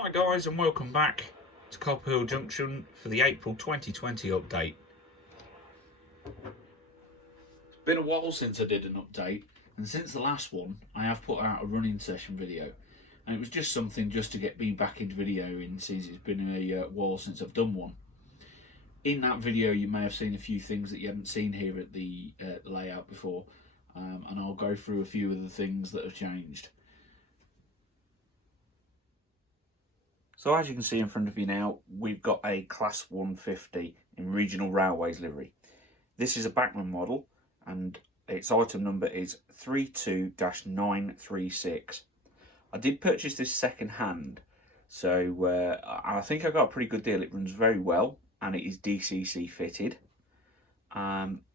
Hi guys, and welcome back to Copper Hill Junction for the April 2020 update. It's been a while since I did an update, and since the last one I have put out a running session video, and it was just something just to get me back into videoing since it's been a while since I've done one. In that video you may have seen a few things that you haven't seen here at the layout before, and I'll go through a few of the things that have changed. So as you can see in front of you now, we've got a Class 150 in Regional Railways livery. This is a Bachmann model and its item number is 32-936. I did purchase this second hand, so I think I got a pretty good deal. It runs very well and it is DCC fitted.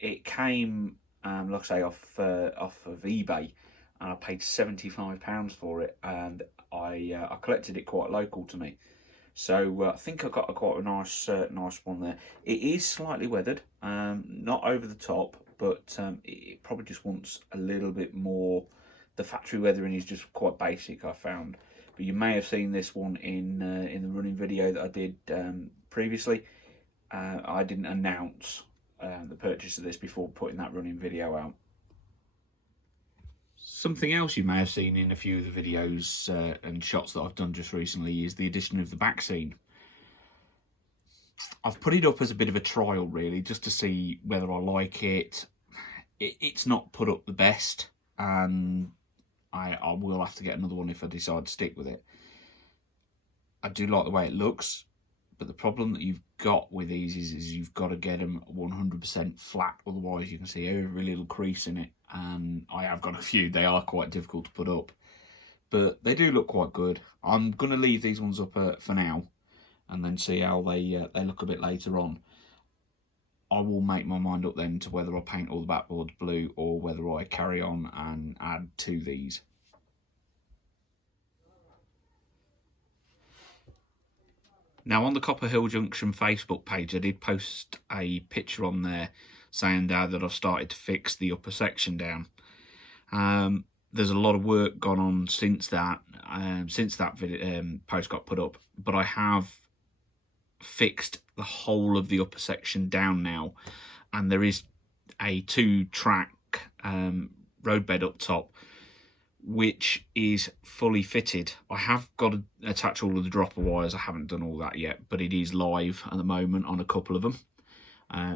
It came, like I say, off of eBay, and I paid £75 for it, and I collected it quite local to me, so I think I got quite a nice one there. It is slightly weathered, not over the top, but it probably just wants a little bit more. The factory weathering is just quite basic, I found. But you may have seen this one in the running video that I did previously. I didn't announce the purchase of this before putting that running video out. Something else you may have seen in a few of the videos and shots that I've done just recently is the addition of the back scene. I've put it up as a bit of a trial, really, just to see whether I like it. It's not put up the best, and I will have to get another one if I decide to stick with it. I do like the way it looks, but the problem that you've got with these is you've got to get them 100% flat, otherwise you can see every little crease in it, and I have got a few. They are quite difficult to put up, but they do look quite good. I'm going to leave these ones up for now and then see how they look a bit later on. I will make my mind up then to whether I paint all the backboards blue or whether I carry on and add to these. Now, on the Copper Hill Junction Facebook page, I did post a picture on there saying that I've started to fix the upper section down. There's a lot of work gone on since that post got put up, but I have fixed the whole of the upper section down now, and there is a 2-track roadbed up top, which is fully fitted. I have got to attach all of the dropper wires. I haven't done all that yet, but it is live at the moment on a couple of them.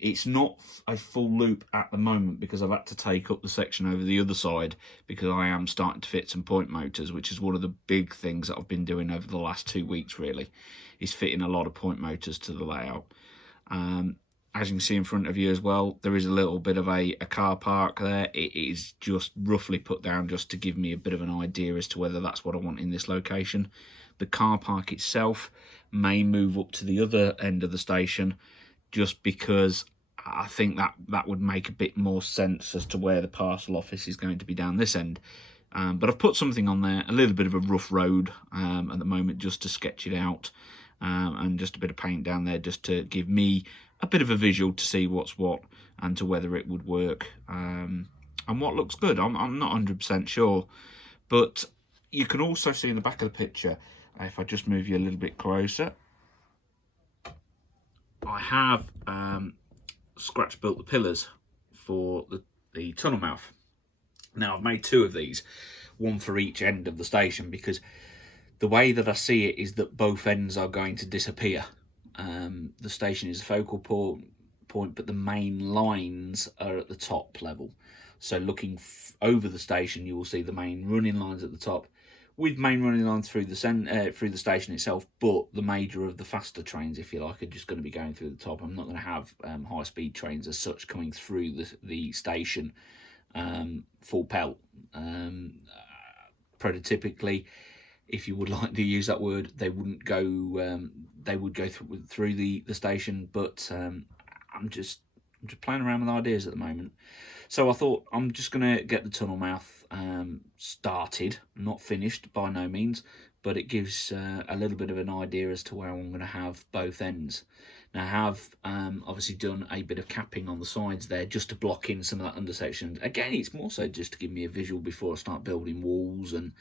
It's not a full loop at the moment because I've had to take up the section over the other side because I am starting to fit some point motors, which is one of the big things that I've been doing over the last 2 weeks, really, is fitting a lot of point motors to the layout. As you can see in front of you as well, there is a little bit of a car park there. It is just roughly put down just to give me a bit of an idea as to whether that's what I want in this location. The car park itself may move up to the other end of the station, just because I think that would make a bit more sense as to where the parcel office is going to be down this end. But I've put something on there, a little bit of a rough road at the moment, just to sketch it out, and just a bit of paint down there just to give me a bit of a visual to see what's what and to whether it would work, and what looks good. I'm not 100% sure, but you can also see in the back of the picture, if I just move you a little bit closer, I have scratch built the pillars for the tunnel mouth. Now, I've made 2 of these, one for each end of the station, because the way that I see it is that both ends are going to disappear. The station is a focal point, but the main lines are at the top level. So looking over the station, you will see the main running lines at the top, with main running lines through the station itself. But the major of the faster trains, if you like, are just going to be going through the top. I'm not going to have high-speed trains as such coming through the station full pelt. Prototypically, if you would like to use that word, they wouldn't go. They would go through the station, but I'm just playing around with ideas at the moment. So I thought I'm just going to get the tunnel mouth started, not finished by no means, but it gives a little bit of an idea as to where I'm going to have both ends. Now, I have obviously done a bit of capping on the sides there just to block in some of that undersection. Again, it's more so just to give me a visual before I start building walls and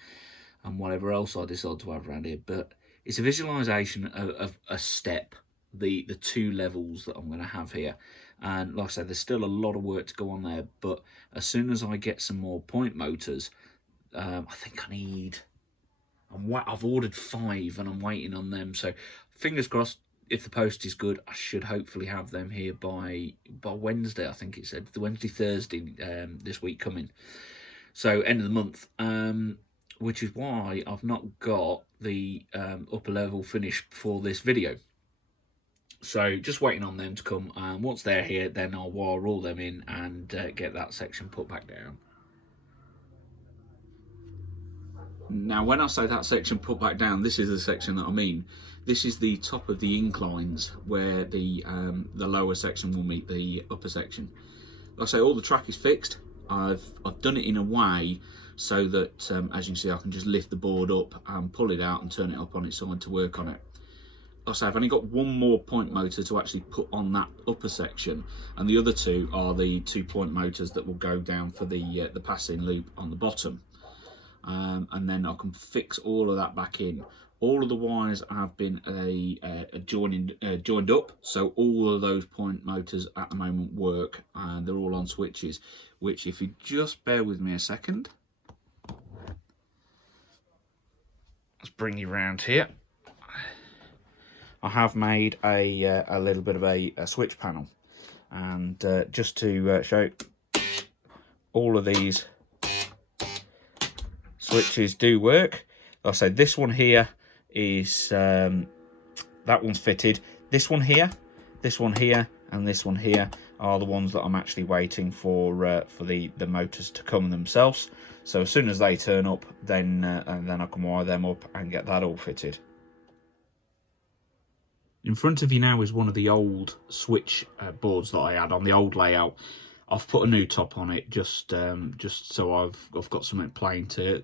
whatever else I decide to have around here. But It's a visualization of a step, the 2 levels that I'm going to have here. And like I said, there's still a lot of work to go on there, but as soon as I get some more point motors, I think I need... I've ordered 5 and I'm waiting on them, so fingers crossed. If the post is good, I should hopefully have them here by Wednesday. I think it said the Wednesday, Thursday this week coming. So end of the month, which is why I've not got the upper level finished for this video. So just waiting on them to come. Once they're here, then I'll wire all them in and get that section put back down. Now, when I say that section put back down, this is the section that I mean. This is the top of the inclines where the lower section will meet the upper section. Like I say, all the track is fixed. I've done it in a way so that, as you can see, I can just lift the board up and pull it out and turn it up on its side to work on it. Like I say, I've only got 1 more point motor to actually put on that upper section, and the other 2 are the 2-point motors that will go down for the passing loop on the bottom. And then I can fix all of that back in. All of the wires have been joined up, so all of those point motors at the moment work, and they're all on switches, which, if you just bear with me a second, let's bring you round here. I have made a little bit of a switch panel, and just to show, all of these switches do work. Like I said, this one here is that one's fitted. This one here, and this one here are the ones that I'm actually waiting for the motors to come themselves. So as soon as they turn up, then I can wire them up and get that all fitted. In front of you now is one of the old switch boards that I had on the old layout. I've put a new top on it just so I've got something plain to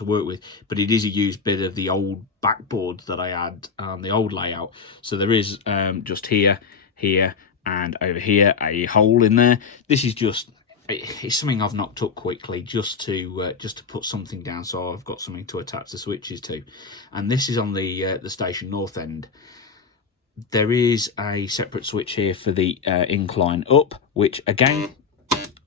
work with, but it is a used bit of the old backboard that I had on the old layout. So there is just here, and over here a hole in there. This is just, it's something I've knocked up quickly just to put something down, so I've got something to attach the switches to. And this is on the station north end. There is a separate switch here for the incline up, which again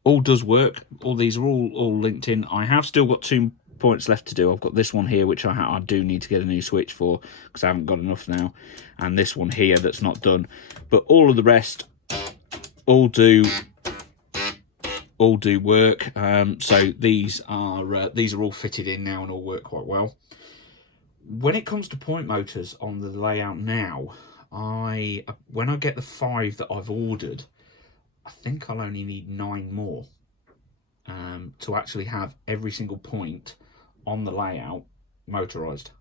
all does work. All these are all linked in. I have still got 2 points left to do. I've got this one here, which I do need to get a new switch for because I haven't got enough now, and this one here that's not done. But all of the rest all do work. So these are all fitted in now and all work quite well. When it comes to point motors on the layout now, when I get the 5 that I've ordered, I think I'll only need 9 more to actually have every single point on the layout motorized.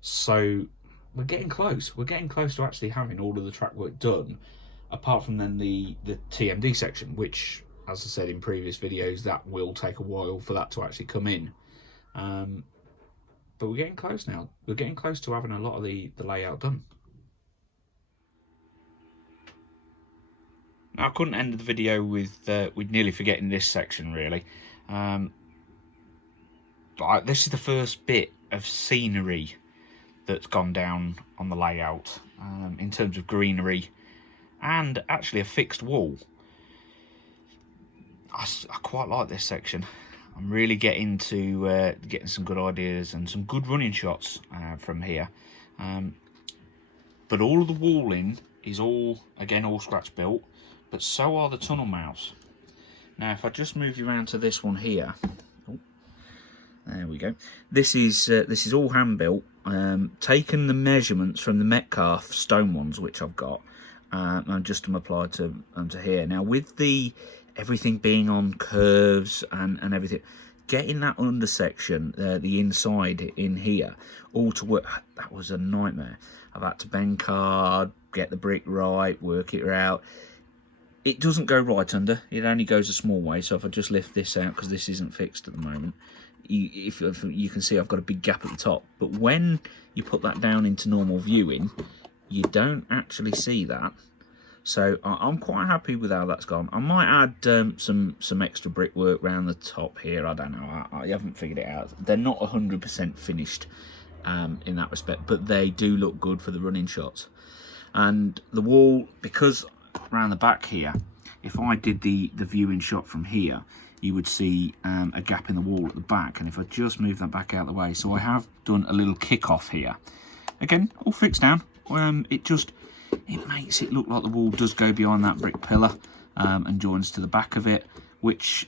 So we're getting close. We're getting close to actually having all of the track work done, apart from then the TMD section, which, as I said in previous videos, that will take a while for that to actually come in. But we're getting close now. We're getting close to having a lot of the layout done. Now, I couldn't end the video with nearly forgetting this section, really. But this is the first bit of scenery that's gone down on the layout in terms of greenery and actually a fixed wall. I quite like this section. I'm really getting to getting some good ideas and some good running shots from here. But all of the walling is all scratch built, but so are the tunnel mouths. Now, if I just move you around to this one here, oh, there we go. This is all hand built. Taken the measurements from the Metcalfe stone ones, which I've got, and just applied to here. Now, with everything being on curves and everything, getting that under section, the inside in here, all to work, that was a nightmare. I've had to bend card, get the brick right, work it out. It doesn't go right under, it only goes a small way. So if I just lift this out, because this isn't fixed at the moment, if you can see I've got a big gap at the top. But when you put that down into normal viewing, you don't actually see that. So I'm quite happy with how that's gone. I might add some extra brickwork around the top here. I don't know. I haven't figured it out. They're not 100% finished in that respect, but they do look good for the running shots. And the wall, because around the back here, if I did the viewing shot from here, you would see a gap in the wall at the back. And if I just move that back out of the way, so I have done a little kick off here. Again, all fixed down. It makes it look like the wall does go behind that brick pillar and joins to the back of it, which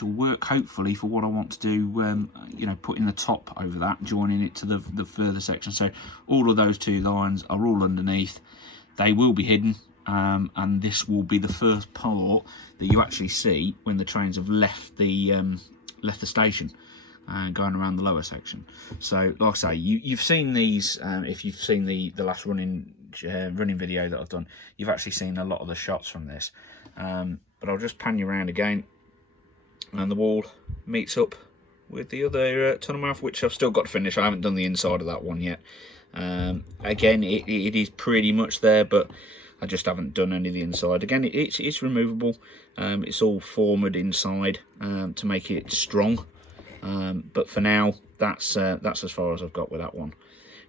will work hopefully for what I want to do, you know, putting the top over that, joining it to the further section. So all of those two lines are all underneath. They will be hidden, and this will be the first part that you actually see when the trains have left the station and going around the lower section. So like I say, you've seen these, if you've seen the last running video that I've done, you've actually seen a lot of the shots from this. But I'll just pan you around again. And the wall meets up with the other tunnel mouth, which I've still got to finish. I haven't done the inside of that one yet. Again, it is pretty much there, but I just haven't done any of the inside. Again, it's removable. It's all formed inside to make it strong. But for now, that's as far as I've got with that one.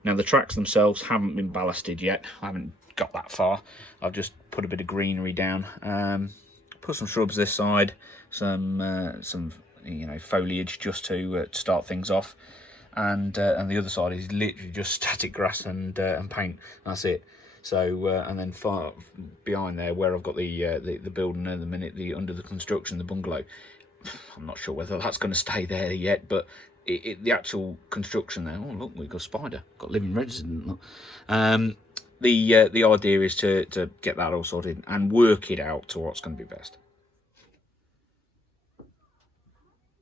Now, the tracks themselves haven't been ballasted yet. I haven't got that far. I've just put a bit of greenery down. Put some shrubs this side, some you know, foliage just to start things off, and the other side is literally just static grass and paint. That's it. So and then far behind there, where I've got the building at the minute, under the construction, the bungalow. I'm not sure whether that's going to stay there yet, but the actual construction there. Oh look, we've got a spider. Got living resident. Look. The idea is to get that all sorted and work it out to what's going to be best.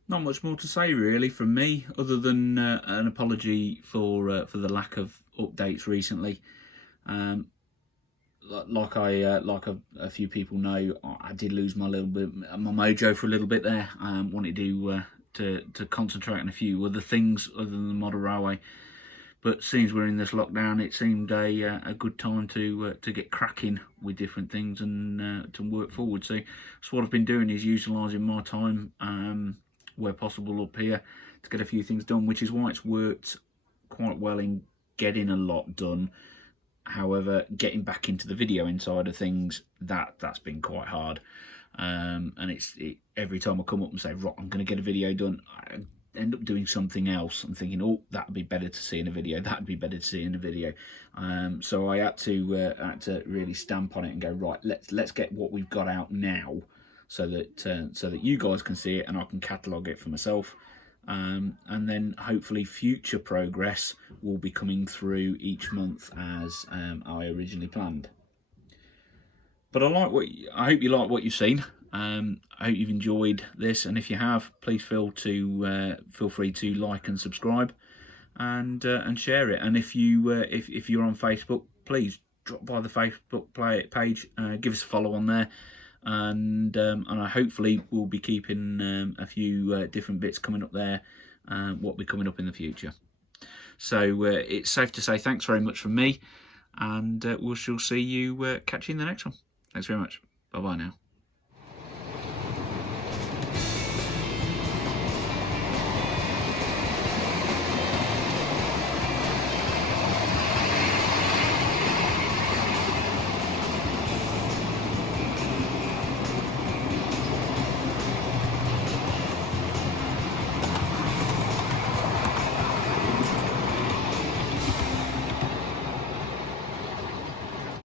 Not much more to say really from me, other than an apology for the lack of updates recently. Like a few people know, I did lose my mojo for a little bit there. Wanted to concentrate on a few other things other than the model railway. But since we're in this lockdown, it seemed a good time to get cracking with different things and to work forward. So what I've been doing is utilising my time where possible up here to get a few things done, which is why it's worked quite well in getting a lot done. However, getting back into the video inside of things, that's been quite hard. And every time I come up and say, right, I'm going to get a video done, I end up doing something else. I'm thinking, oh, that'd be better to see in a video. That'd be better to see in a video. So I had to really stamp on it and go, right, let's get what we've got out now, so that you guys can see it and I can catalogue it for myself. And then hopefully future progress will be coming through each month as I originally planned. But I hope you like what you've seen. I hope you've enjoyed this, and if you have, please feel free to like and subscribe, and share it. And if you're on Facebook, please drop by the Facebook page, give us a follow on there, and I hopefully will be keeping a few different bits coming up there, what will be coming up in the future. So it's safe to say thanks very much from me, and we shall see you catch you in the next one. Thanks very much. Bye bye now.